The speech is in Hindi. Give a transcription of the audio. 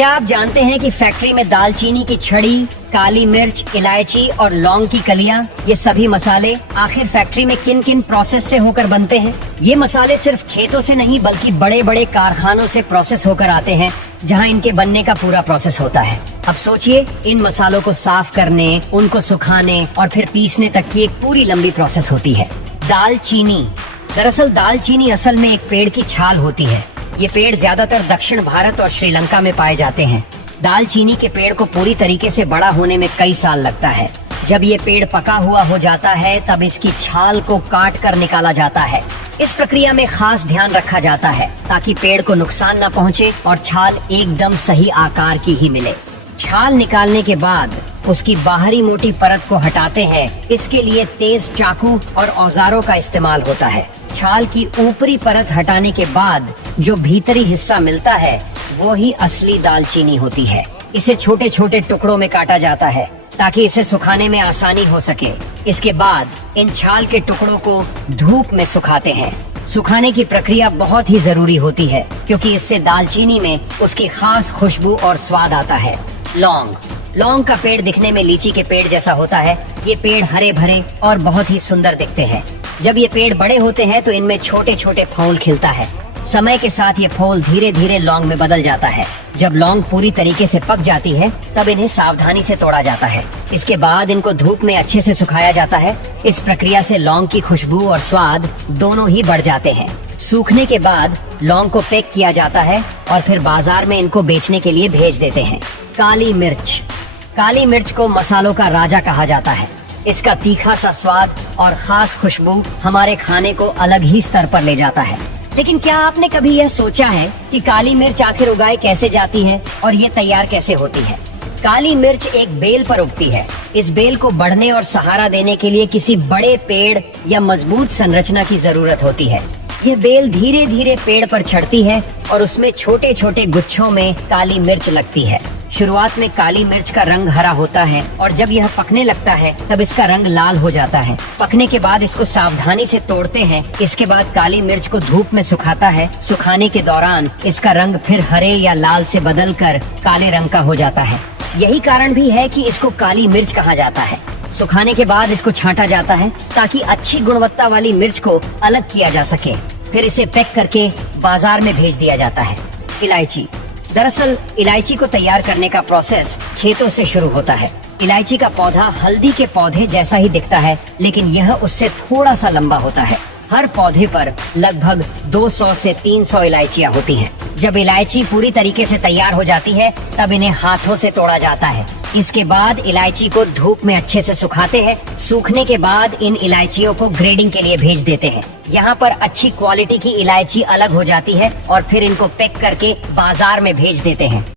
क्या आप जानते हैं कि फैक्ट्री में दालचीनी की छड़ी, काली मिर्च, इलायची और लौंग की कलियां, ये सभी मसाले आखिर फैक्ट्री में किन किन प्रोसेस से होकर बनते हैं? ये मसाले सिर्फ खेतों से नहीं बल्कि बड़े बड़े कारखानों से प्रोसेस होकर आते हैं, जहां इनके बनने का पूरा प्रोसेस होता है। अब सोचिए, इन मसालों को साफ करने, उनको सुखाने और फिर पीसने तक की एक पूरी लंबी प्रोसेस होती है। दालचीनी, दरअसल दालचीनी असल में एक पेड़ की छाल होती है। ये पेड़ ज्यादातर दक्षिण भारत और श्रीलंका में पाए जाते हैं। दालचीनी के पेड़ को पूरी तरीके से बड़ा होने में कई साल लगता है। जब ये पेड़ पका हुआ हो जाता है तब इसकी छाल को काट कर निकाला जाता है। इस प्रक्रिया में खास ध्यान रखा जाता है ताकि पेड़ को नुकसान न पहुंचे और छाल एकदम सही आकार की ही मिले। छाल निकालने के बाद उसकी बाहरी मोटी परत को हटाते हैं। इसके लिए तेज चाकू और औजारों का इस्तेमाल होता है। छाल की ऊपरी परत हटाने के बाद जो भीतरी हिस्सा मिलता है वो ही असली दालचीनी होती है। इसे छोटे छोटे टुकड़ों में काटा जाता है ताकि इसे सुखाने में आसानी हो सके। इसके बाद इन छाल के टुकड़ों को धूप में सुखाते हैं। सुखाने की प्रक्रिया बहुत ही जरूरी होती है क्योंकि इससे दालचीनी में उसकी खास खुशबू और स्वाद आता है। लौंग, लौंग का पेड़ दिखने में लीची के पेड़ जैसा होता है। ये पेड़ हरे भरे और बहुत ही सुंदर दिखते हैं। जब ये पेड़ बड़े होते हैं तो इनमें छोटे छोटे फूल खिलता है। समय के साथ ये फूल धीरे धीरे लौंग में बदल जाता है। जब लौंग पूरी तरीके से पक जाती है तब इन्हें सावधानी से तोड़ा जाता है। इसके बाद इनको धूप में अच्छे से सुखाया जाता है। इस प्रक्रिया से लौंग की खुशबू और स्वाद दोनों ही बढ़ जाते हैं। सूखने के बाद लौंग को पैक किया जाता है और फिर बाजार में इनको बेचने के लिए भेज देते हैं। काली मिर्च, काली मिर्च को मसालों का राजा कहा जाता है। इसका तीखा सा स्वाद और खास खुशबू हमारे खाने को अलग ही स्तर पर ले जाता है। लेकिन क्या आपने कभी यह सोचा है कि काली मिर्च आखिर उगाई कैसे जाती है और ये तैयार कैसे होती है? काली मिर्च एक बेल पर उगती है। इस बेल को बढ़ने और सहारा देने के लिए किसी बड़े पेड़ या मजबूत संरचना की जरूरत होती है। यह बेल धीरे धीरे पेड़ पर चढ़ती है और उसमें छोटे छोटे गुच्छों में काली मिर्च लगती है। शुरुआत में काली मिर्च का रंग हरा होता है और जब यह पकने लगता है तब इसका रंग लाल हो जाता है। पकने के बाद इसको सावधानी से तोड़ते हैं। इसके बाद काली मिर्च को धूप में सुखाता है। सुखाने के दौरान इसका रंग फिर हरे या लाल से बदलकर काले रंग का हो जाता है। यही कारण भी है कि इसको काली मिर्च कहा जाता है। सुखाने के बाद इसको छांटा जाता है ताकि अच्छी गुणवत्ता वाली मिर्च को अलग किया जा सके। फिर इसे पैक करके बाजार में भेज दिया जाता है। इलायची, दरअसल इलायची को तैयार करने का प्रोसेस खेतों से शुरू होता है। इलायची का पौधा हल्दी के पौधे जैसा ही दिखता है, लेकिन यह उससे थोड़ा सा लंबा होता है। हर पौधे पर लगभग 200 से 300 इलायचियाँ होती हैं। जब इलायची पूरी तरीके से तैयार हो जाती है तब इन्हें हाथों से तोड़ा जाता है। इसके बाद इलायची को धूप में अच्छे से सुखाते हैं। सूखने के बाद इन इलायचियों को ग्रेडिंग के लिए भेज देते हैं। यहाँ पर अच्छी क्वालिटी की इलायची अलग हो जाती है और फिर इनको पैक करके बाजार में भेज देते हैं।